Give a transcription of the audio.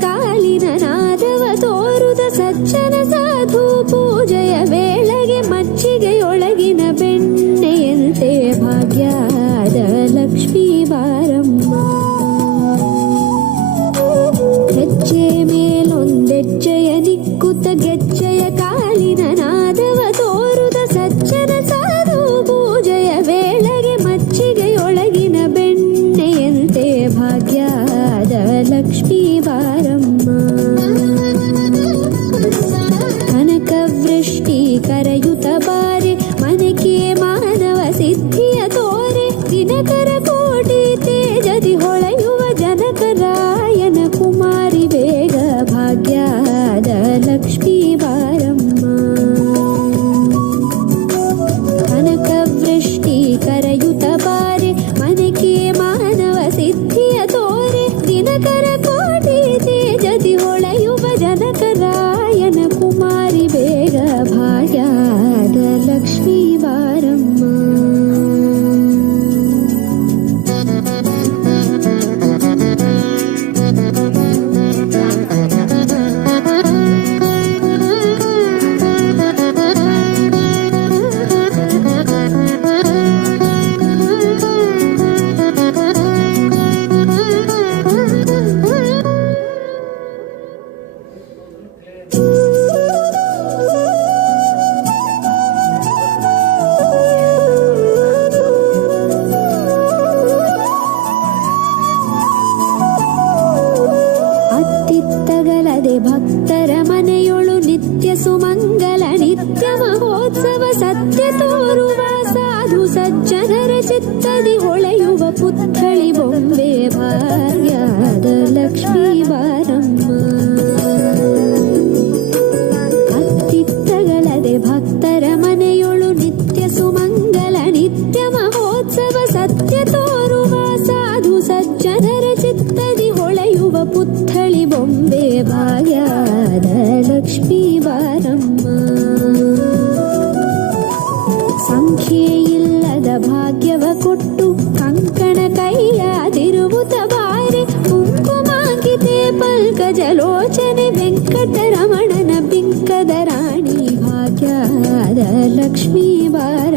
ಕಾಲಿನ ನಾದವ ತೋರುದ ಸಜ್ಜನ ಸಾಧು ಪೂಜೆಯ ವೇಳೆಗೆ ಮಚ್ಚಿಗೆಯೊಳಗಿನ ಬೆಣ್ಣೆಯಂತೆ ಭಾಗ್ಯದ ಲಕ್ಷ್ಮೀ ಬಾರಮ್ಮ. ಹೆಜ್ಜೆ ಮೇಲೊಂದೆಜ್ಜೆಯ ನಿಕ್ಕುತ್ತ ಗೆಜ್ಜೆಯ ಕಾಲಿನ ನಾದವ ತೋರುದ ಸಜ್ಜನ ಸಾಧು ಪೂಜೆಯ ವೇಳೆಗೆ ಮಚ್ಚಿಗೆಯೊಳಗಿನ ಬೆಣ್ಣೆಯಂತೆ ಭಾಗ್ಯದ ಲಕ್ಷ್ಮೀ ಬಾರಮ್ಮ. ಕನಕವೃಷ್ಟಿ ಕರೆಯುತ್ತ ಬಾರೆ ಮನಕೆ ಮಾನವ ಸಿದ್ಧಿಯ ತೋರೆ ದಿನಕರ ಕೋಟಿ ತೇಜದಿ ಹೊಳೆಯುವ ಜನಕರಾಯನ ಕುಮಾರಿ ಬೇಗ ಭಾಗ್ಯದ ಲಕ್ಷ್ಮೀ ಬಾರಮ್ಮ. ಕನಕವೃಷ್ಟಿ ಕರೆಯುತ್ತ ಬಾರೆ ಮನಕೆ ಮಾನವ ಸಿದ್ಧಿಯ ತೋರೆ ದಿನಕರ ಕೋಟಿ ತೇಜದಿ ಹೊಳೆಯುವ ಜನಕರಾಯನ ಕುಮಾರಿ ಬೇಗ ಭಾಗ್ಯದ ಲಕ್ಷ್ಮೀ ಬಾರಮ್ಮ. ಅತ್ತಿತ್ತಗಲದೆ ಭಕ್ತರ ಮನೆಯೊಳು ನಿತ್ಯ ಸುಮಂಗಲ ನಿತ್ಯ ಮಹೋತ್ಸವ ಸತ್ಯ ತೋರುವ ಸಾಧು ಸಜ್ಜನರ ಚಿತ್ತದಿ ಹೊಳೆಯುವ ಪುತ್ಥಳಿ ಬೊಂಬೆ ಭಾಗ್ಯದ ಲಕ್ಷ್ಮೀ ಬಾರಮ್ಮ. ಅತ್ತಿತ್ತಗಲದೆ ಭಕ್ತರ ಮನೆಯೊಳು ನಿತ್ಯ ಸುಮಂಗಲ ನಿತ್ಯ ಮಹೋತ್ಸವ ಸತ್ಯ ತೋರುವ ಸಾಧು ಸಜ್ಜನರ ಚಿತ್ತದಿ ಹೊಳೆಯುವ ಪುತ್ಥಳಿ ಬೊಂಬೆ ಭಾಗ್ಯದ ಲಕ್ಷ್ಮೀ ಬಾರಮ್ಮ. ಸಂಖ್ಯೆಯಿಲ್ಲದ ಭಾಗ್ಯವ ಕೊಟ್ಟು ಕಂಕಣ ಕೈಯಾದಿರುವುತ ಬಾರೆ ಕುಂಕುಮಾಂಕಿತೆ ಪಲ್ಕಜಲೋಚನೆ ವೆಂಕಟರಮಣನ ಬಿಂಕದ ರಾಣಿ ಭಾಗ್ಯದ ಲಕ್ಷ್ಮೀ ಬಾರ